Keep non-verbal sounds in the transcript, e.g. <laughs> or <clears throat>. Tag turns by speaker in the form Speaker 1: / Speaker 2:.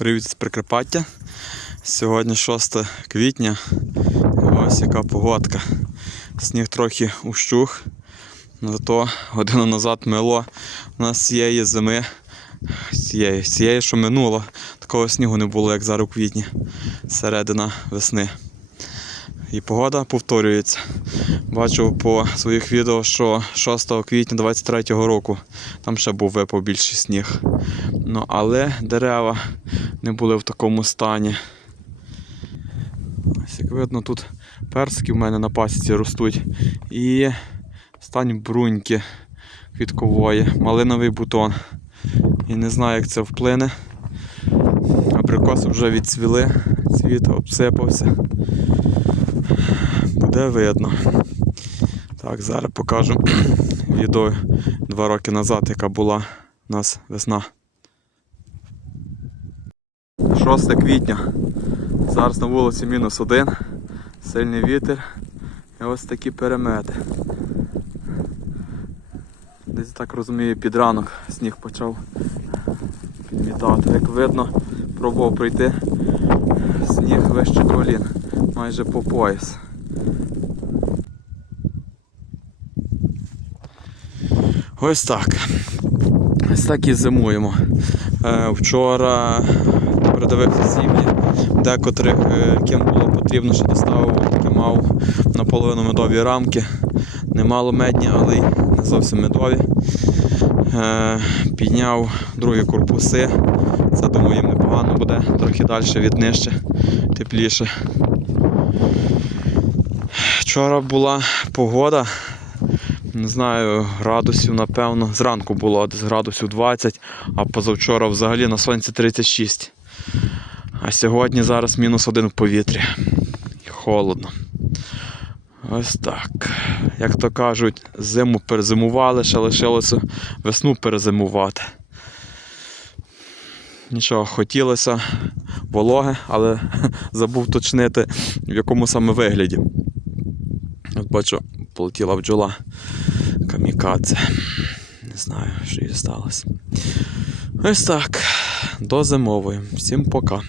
Speaker 1: Привіт з Прикарпаття. Сьогодні 6 квітня. Ось яка погодка. Сніг трохи ущух. Зато годину назад мило. У нас цієї зими, цієї, цієї, що минуло, такого снігу не було, як зараз у квітні, середина весни. І погода повторюється. Бачив по своїх відео, що 6 квітня 23 року там ще був випав більший сніг. Ну, але дерева не були в такому стані. Ось як видно, тут персики в мене на пасіці ростуть. І стань бруньки квіткової, малиновий бутон. І не знаю, як це вплине. Абрикоси вже відцвіли, цвіт обсипався. Буде видно. Так, зараз покажу <clears throat> відео два роки назад, яка була у нас весна. 6 квітня. Зараз на вулиці мінус один, сильний вітер і ось такі перемети. Десь так розумію, під ранок сніг почав підмітати. Як видно, пробував пройти сніг вище колін, майже по пояс. Ось так. Ось так і зимуємо. Е, вчора передивився сім'ї, декотрих, е, ким було потрібно, що доставив, таки мав наполовину медові рамки. Немало медні, але й не зовсім медові. Е, підняв другі корпуси. Це думаю їм непогано буде, трохи далі від нижче, тепліше. Вчора була погода, не знаю, градусів, напевно. Зранку було десь градусів 20, а позавчора взагалі на сонці 36. А сьогодні зараз мінус один в повітрі. Холодно. Ось так. Як то кажуть, зиму перезимували, ще лишилося весну перезимувати. Нічого, хотілося вологе, але <laughs> забув точнити, в якому саме вигляді. От бачу, полетіла бджола камікадзе. Не знаю, що їй сталося. Ось так. До зимової. Всім пока.